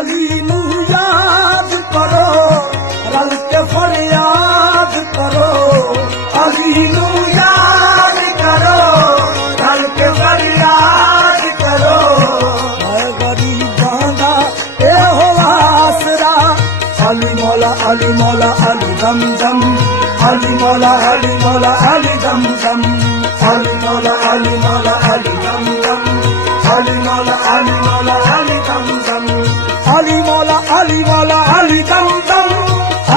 अली नू याद करो, रल के फरियाद करो, अली नू याद करो, रल के फरियाद करो। गरीबां दा ए हो आसरा, अली मौला अली मौला अली दम दम, अली मौला अली मौला अली दम दम, अली मौला अली मौला अली दम दम, अली मौला अली मौला अली दम दम, अली मौला अली मौला अली दम दम,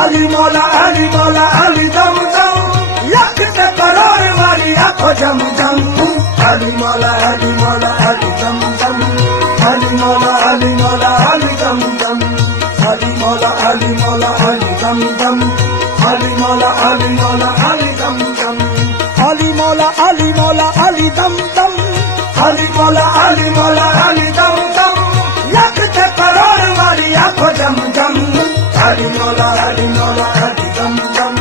अली मौला अली मौला अली दम दम, लख ते करोड़ वाली आंखों जम जम, अली मौला अली मौला अली दम दम, अली मौला अली मौला अली दम दम, अली मौला अली मौला अली दम दम, अली मौला अली मौला अली दम दम, अली मौला अली मौला अली दम दम, अली मौला अली मौला अली दम दम, लख ते करोड़ वाली आंखों जम जम, अली मौला अली मौला अली दम दम,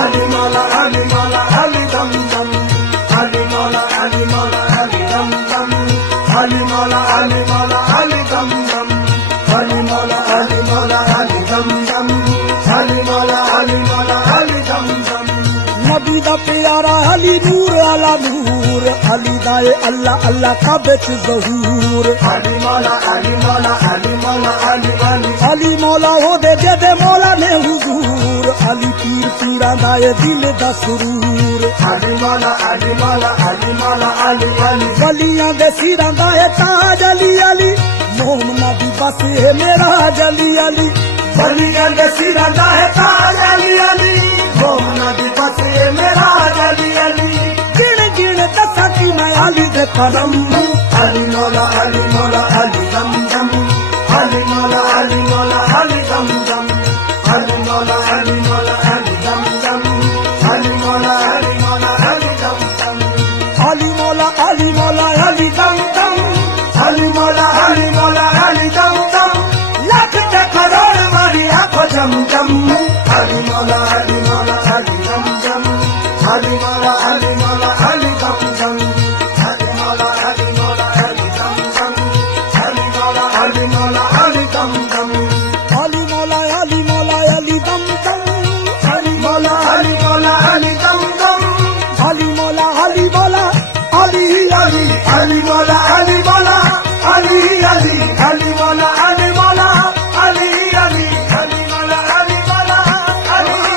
अली मौला अली मौला अली दम दम, अली मौला अली मौला अली दम दम, अली मौला अली मौला अली दम दम, अली मौला अली मौला अली दम दम, अली मौला अली मौला अली दम दम। नबी दा प्यारा अली नूर आला नूर, अली दाए अल्लाह अल्लाह का बेच ज़हूर, अली मौला अली मौला अली मौला अली अली, अली मौला हो दे जे मौला ने हुजूर, अली पीर पीरा दाए दिल दा सुरूर, अली मौला अली मौला अली मौला अली अली, वलियां दे सिरां दाए ताज अली अली, मोमना दी बस है मेरा जली अली, वलियां दे सिरां दाए ताज अली अली, मोमना दी बस है मेरा जली अली, गिन गिन दसा की मैं अली दे कदम, अली मौला अली मौला अली दम दम, अली मौला अली मौला अली दम दम, अली मौला अली मौला अली दम दम, अली मौला अली मौला अली दम दम, अली मौला अली मौला अली दम दम, अली मौला अली मौला अली दम दम, लख ते करोड़ वाली आंखों जम जम, अली मौला अली मौला अली दम दम, अली मौला अली मौला अली दम दम, अली मौला अली मौला अली दम दम, अली मौला अली मौला अली दम दम, अली मौला अली मौला अली दम दम, अली मौला अली मौला अली दम दम, अली मौला अली मौला अली अली, अली मौला अली मौला अली अली, अली मौला अली मौला अली अली, अली मौला अली मौला अली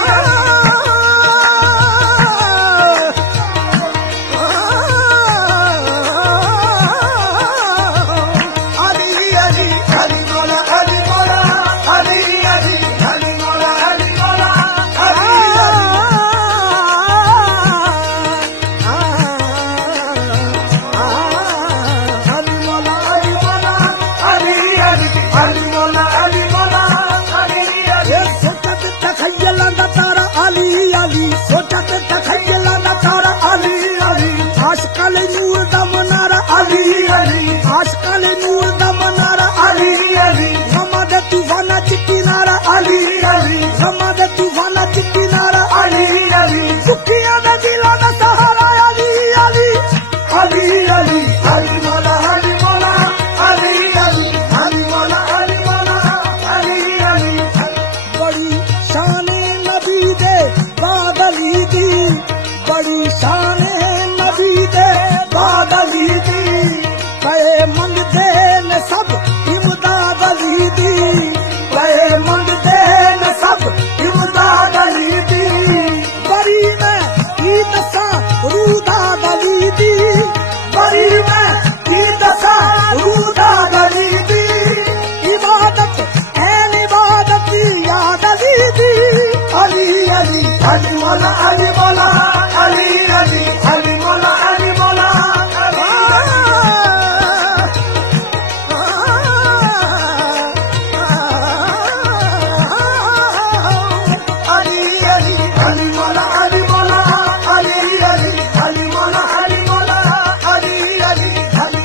Ali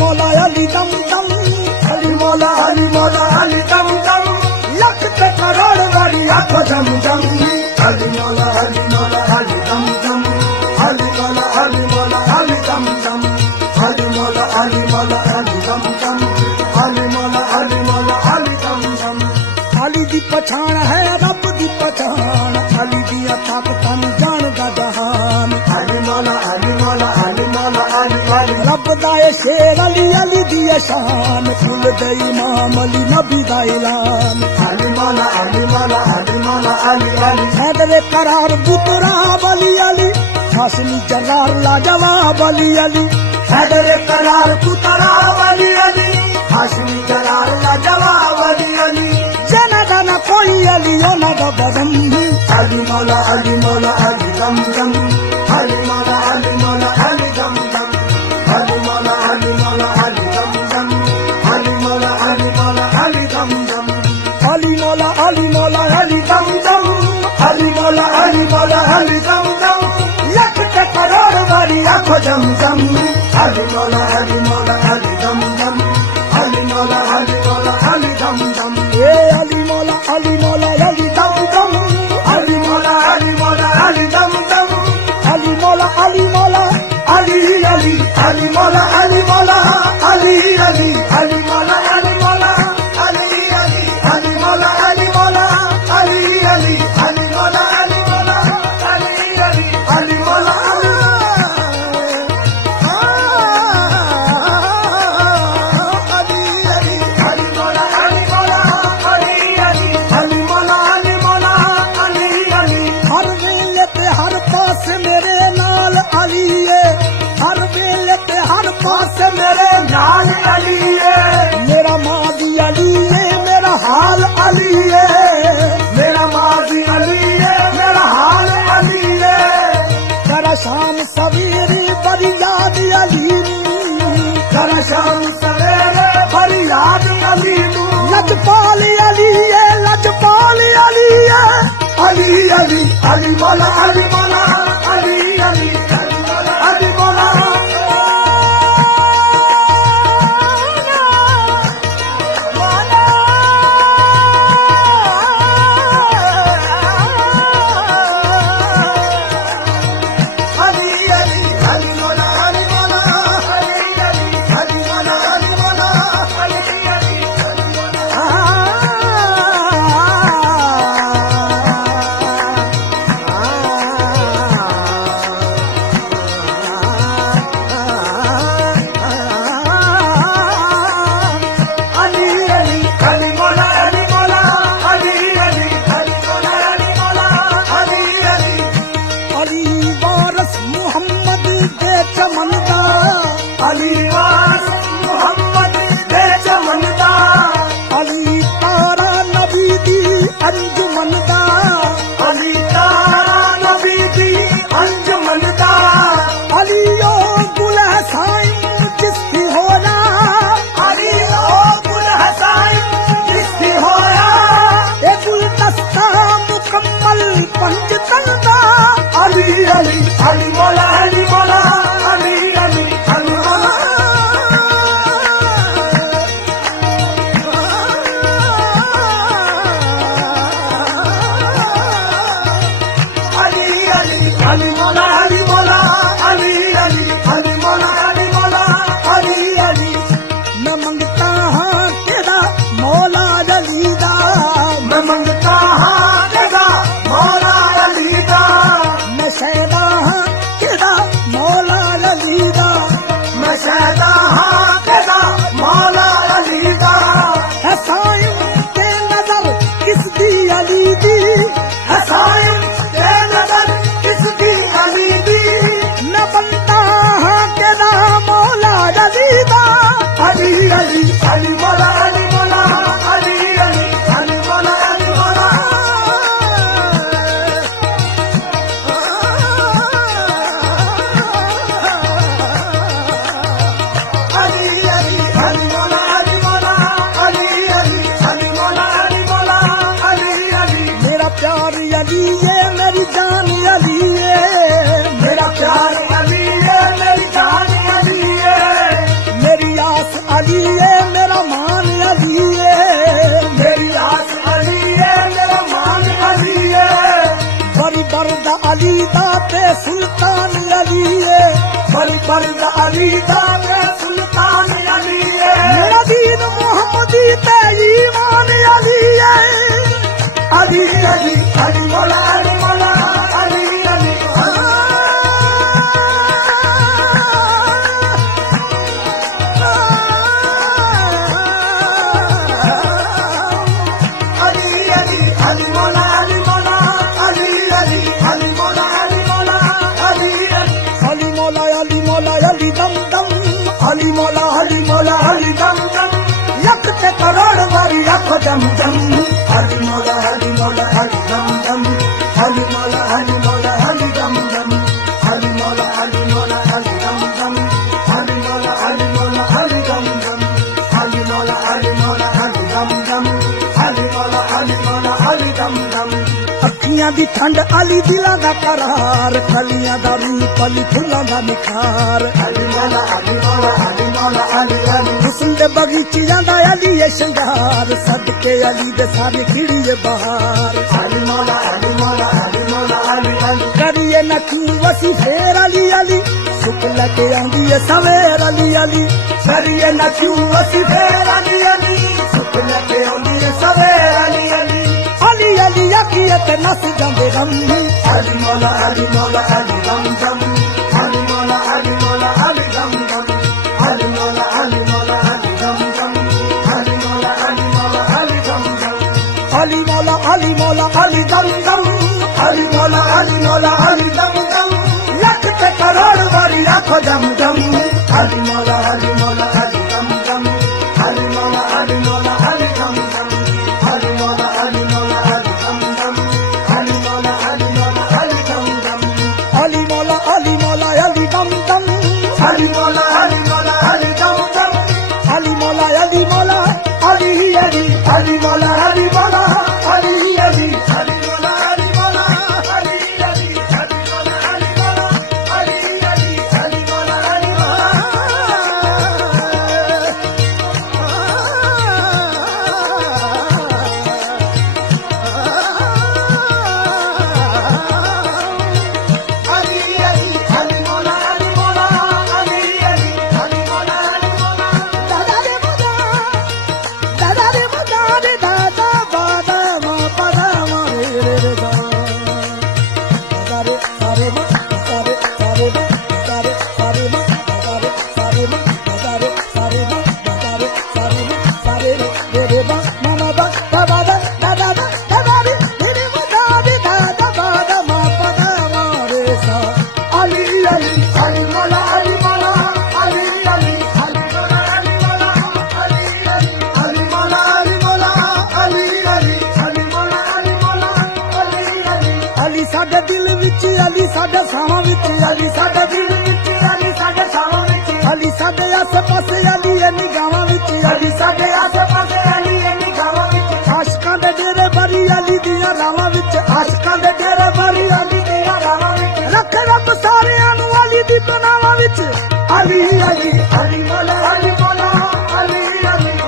मौला अली दम दम, अली मौला अली मौला अली दम दम, लख पे करोड़ वाली आंखों जम जम, अली मौला अली मौला अली दम दम, अली मौला अली मौला अली दम दम, अली मौला अली मौला अली दम दम, अली मौला अली मौला अली दम दम। अली दी पछाण है रब दी पछाण, अली दी अताप तन जान दा जहान, अली मौला अली मौला अली मौला अली अली, रब दा शेर अली अली दी शान, कुल दे इमाम अली नबी दा ऐलान, अली मौला अली मौला अली मौला अली अली, हैदर करार बुतराब अली अली, हाशमी जलाल लाजवाब अली अली, हैदर करार बुतराब अली अली, हाशमी जलाल लाजवाब अली अली, जना दाना कोई अली ओना दा बदम, अली मौला अली मौला अली दम दम, अली मौला अली मौला अली दम दम, अली मौला अली मौला अली दम दम, अली मौला अली मौला अली दम दम, अली मौला अली मौला अली दम दम, अली मौला अली मौला अली दम दम, लख के करोड़ वाली आंखों जम जम, अली मौला अली मौला अली दम दम, अली मौला अली मौला अली दम दम, ए अली मौला अली मौला अली दम दम, अली मौला अली मौला अली दम दम, अली मौला अली मौला अली अली, अली मौला अली मौला अली अली, अली मौला अली मौला अली अली, अली मौला अली मौला अली अली, अली मौला अली मौला अली अली, अली मौला अली मेरा माजी अली है मेरा हाल अली है, मेरा माजी अली है मेरा हाल अली है, तेरा शाम सवेरे बड़ी याद अली, तेरा शाम सवेरे बड़ी याद अली, लजपाल अली है लजपाल अली है, अली अली अली मौला अली मौला अली अली, अली मौला अली मौला अली जाने सुल्तान अली मेरा दीन मोहम्मदी ते ईमान अली अली अली अली मौला अली मौला अली अली अली मौला अली मौला अली अली अली मौला अली मौला अली अली मौला अली मौला अली दम दम अली मौला अली दम दम लख ते करोड़ वारी अख दम दम अली मौला अली दम दम अली मौला अली दम दम अली मौला अली दम दम अली मौला अली दम दम अली मौला अली दम दम अली मौला अली दम दम अखियां दी ठंड अली दिलां दा करार कलियां दा रूप अली फुल्लां दा निखार अली मौला अली अली हुस्न दे बगीचियां दा अली ए शंगार सदके अली दे सारे खिड़िए बहार अली मौला अली करिए न क्यों वसी फेर अली अली सुख लगे आंदी है सवेर अली अली करिए न क्यों वसी फेर अली अली सुख लगे आंदी है सवेर अली अली अली अली अखियत नस जांदे रम अली मौला अली दम दम अली मौला अली दम दम अली मौला अली दम दम अली मौला अली दम दम अली मौला अली दम दम अली मौला अली दम दम लख ते करोड़ वारी आखो दम दम अली मौला अली दम दम अली मौला अली दम दम अली मौला अली दम दम अली मौला अली दम दम अली मौला अली दम दम अली मौला अली दम दम अली मौला अली अली अली अली मौला अली अली अली अली मौला अली अली अली अली मौला अली अली अली अली मौला अली साडे दिल विच अली साडे सावां विच अली साडे दिल विच अली साडे सावां विच अली साडे आसे पासे अली ए निगाहां विच अली साडे आसे पासे अली ए निगाहां विच आशिकां दे डेरे भरी अली दियां रावां विच आशिकां दे डेरे भरी अली दियां रावां विच रख रब सारियां नूं अली दी बनावां विच अली अली अली मौला अली अली अली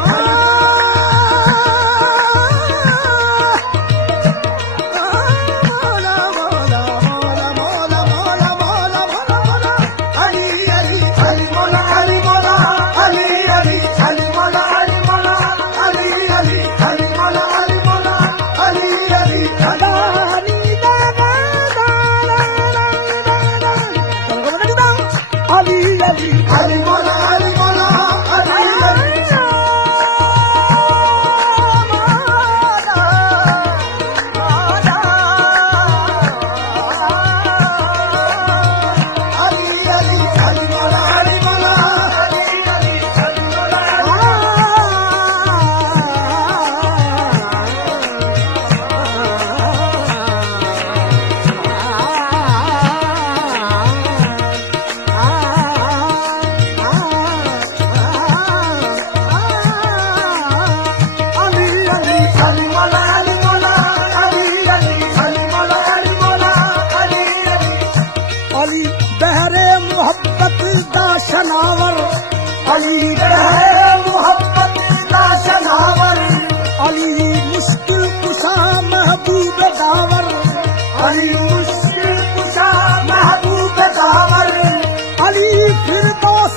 शनावर अली है मोहब्बत का शनावर अली मुश्किल कुशा महबूब दावर अली मुश्किल कुशा महबूब दावर अली फिरदौस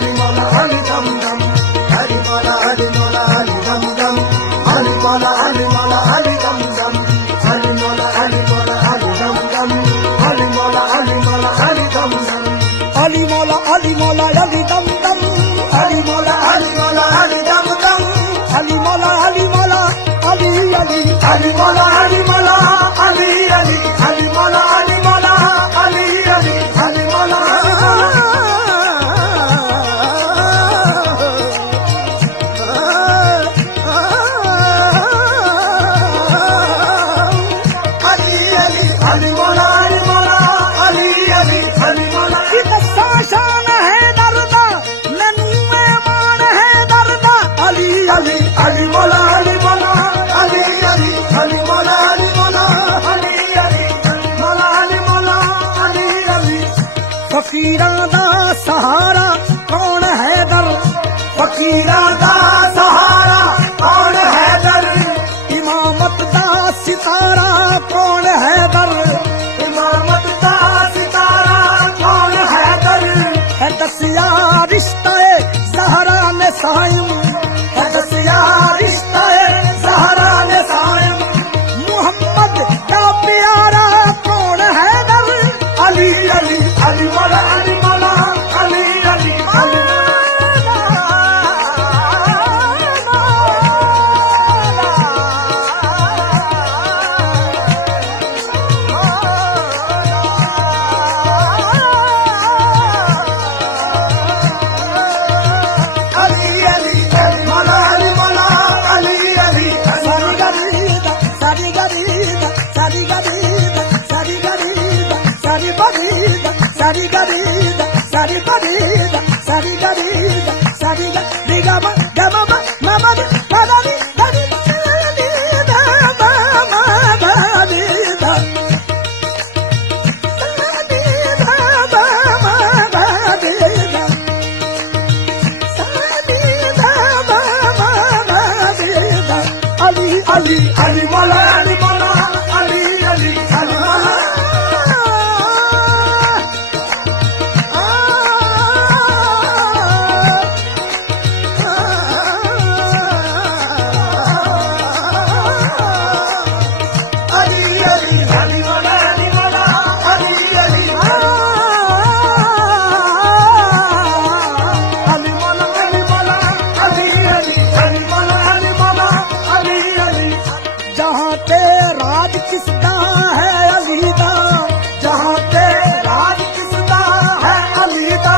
अली मौला अली मौला अली अली अली मौला अली मौला अली अली अली मौला शान है दर्दा मैनू मान है दर्दा अली अली अली मौला अली मौला अली अली अली मौला अली मौला अली अली अली मौला अली मौला अली अली फकीरां दा सहारा कौन है दर फकीरां दा सहारा कौन है दर इमामत दा सितारा कौन है दर इमामत दा सितारा कौन है दर है दसिया रिश्ता ज़हरा ने साइम है दसिया रिश्ता ज़हरा ने साइम मोहम्मद का प्यारा कौन है दर अली अली अली मौला अली मौला Ali Ali Ali Sari garida, sari garida, sari garida, sari garida, gama gama mama madani dani garida mama garida, garida mama garida, garida mama garida, Ali Ali Ali Mola Ali Mola Ali Ali Ali Mola. जहाँ पे राज किसका है अलीदा, जहाँ पे राज किसका है अलीदा,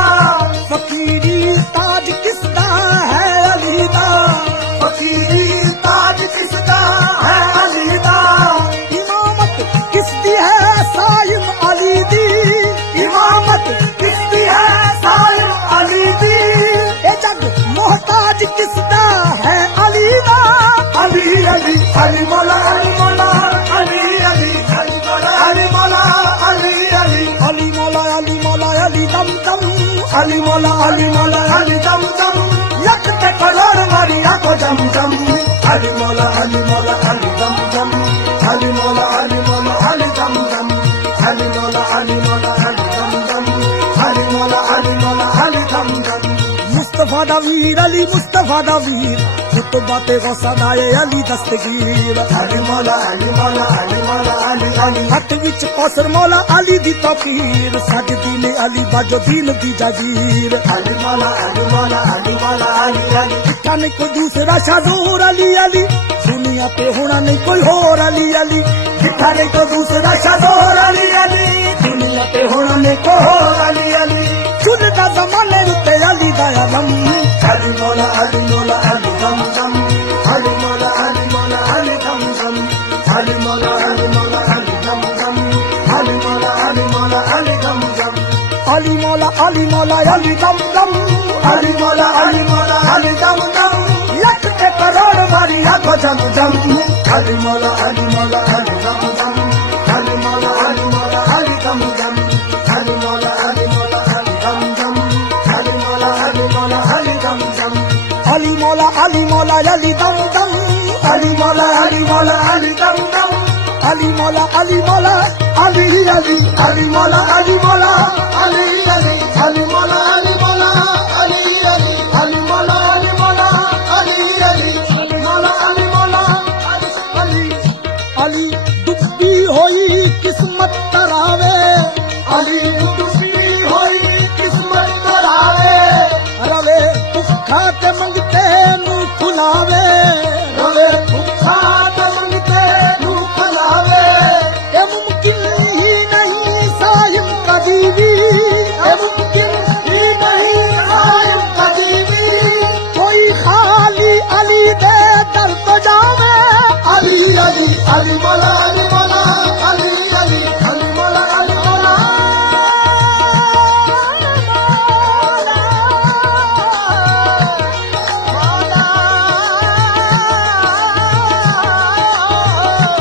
फकीरी ताज किसका है अलीदा, फकीरी ताज किसका है अलीदा, इमामत किसकी है साहिब अली दी, इमामत किसकी है साहिब अली दी, ये जग मोहताज किसका है अलीदा, अली अली अली मौला अली मौला अली अली अली मौला अली मौला अली अली अली मौला अली मौला अली दम दम अली मौला अली मौला अली दम दम लख पे करोड़ मारिया को दम दम अली मौला अली मौला अली दम दम अली मौला अली मौला अली दम दम अली मौला अली मौला अली दम दम अली मौला अली मौला अली दम दम मुस्तफा दा वीर अली मुस्तफा दा वीर तो बातें को सदाए अली दस्तगीर अली मौला अली मौला अली मौला अली अली हथ विच कौसर मौला अली दी तौकीर सजदी ने अली बाजो दीन दी जागीर अली मौला अली मौला अली मौला अली अली दिखा नहीं कोई दूसरा शादूर अली अली दुनिया पे होना नहीं कोई होर अली अली दिखा नहीं कोई दूसरा शादूर अली अली दुनिया पे होना नहीं कोई होर अली अली चुनदा ज़माने उत्ते अली दा आलम अली मौला अली मौला अली दम दम अली मौला अली मौला अली दम दम अली मौला अली मौला अली दम दम अली मौला अली मौला अली दम दम अली मौला अली मौला अली दम दम अली मौला अली मौला अली दम दम लख के करोड़ मारिया को जम जम अली मौला अली मौला अली दम दम अली मौला अली मौला अली दम दम अली मौला अली मौला अली दम दम अली मौला अली मौला अली दम दम अली मौला अली मौला अली दम दम अली मौला अली मौला अली दम दम अली मौला अली मौला अली अली अली मौला अली मौला अली अली अली मौला अली मौला अली अली अली मौला अली मौला अली अली अली मौला अली मौला अली अली डुबी होई किस्मत तरावे अली डुबी होई किस्मत तरावे रवे भुखा ते मंगते नू खुलावे रवे भुखा ते मंगते अली मौला अली मौला अली अली अली मौला अली मौला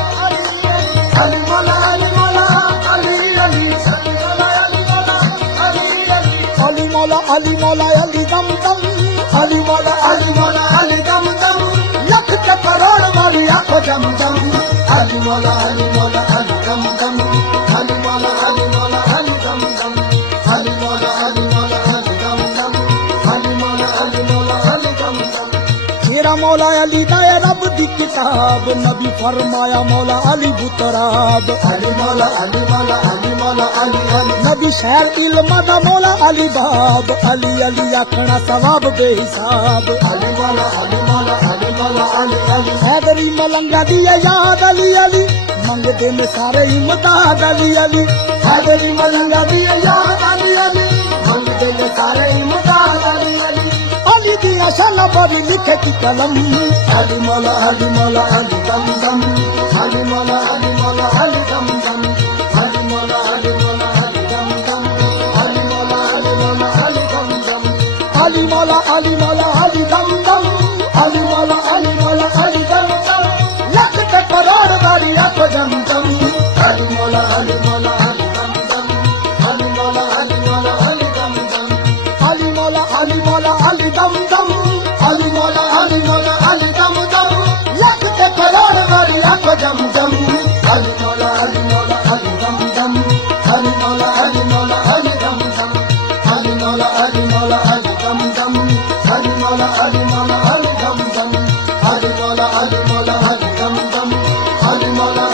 अली मौला अली मौला अली अली अली मौला अली मौला अली अली अली मौला अली मौला अली दम दम अली मौला अली दम दम लख के करोड़ वाली आंखों दम दम अली मौला अली दम दम अली मौला अली दम दम अली मौला अली दम दम अली मौला अली दम दम मेरा मौला अली दा रब दी किताब नबी फरमाया मौला अली बुतराब अली मौला अली अली नबी शहर इल्म दा मौला अली बाब अली अली आखना सवाब बेहिसाब अली मौला अली अली हैदरी मलंगा दी याद अली अली मंगदे में सारे इमदाद अली अली हैदरी मलंगा दी याद अली अली मंगदे में सारे इमदाद अली अली अली दी शाना बड़ी लिखे की कलम अली मौला अली दम दम अली मौला अली दम दम अली मौला अली दम दम अली मौला अली दम दम अली मौला अली दम दम अली मौला अली दम दम लख के करोड़ वाली आंखों दम दम अली मौला अली दम दम अली मौला अली दम दम अली मौला अली दम दम अली मौला अली दम दम लख के करोड़ वाली आंखों दम दम अली मौला अली दम दम अली मौला अली दम दम अली मौला अली दम दम अली मौला अली दम दम अली मौला अली दम दम अली मौला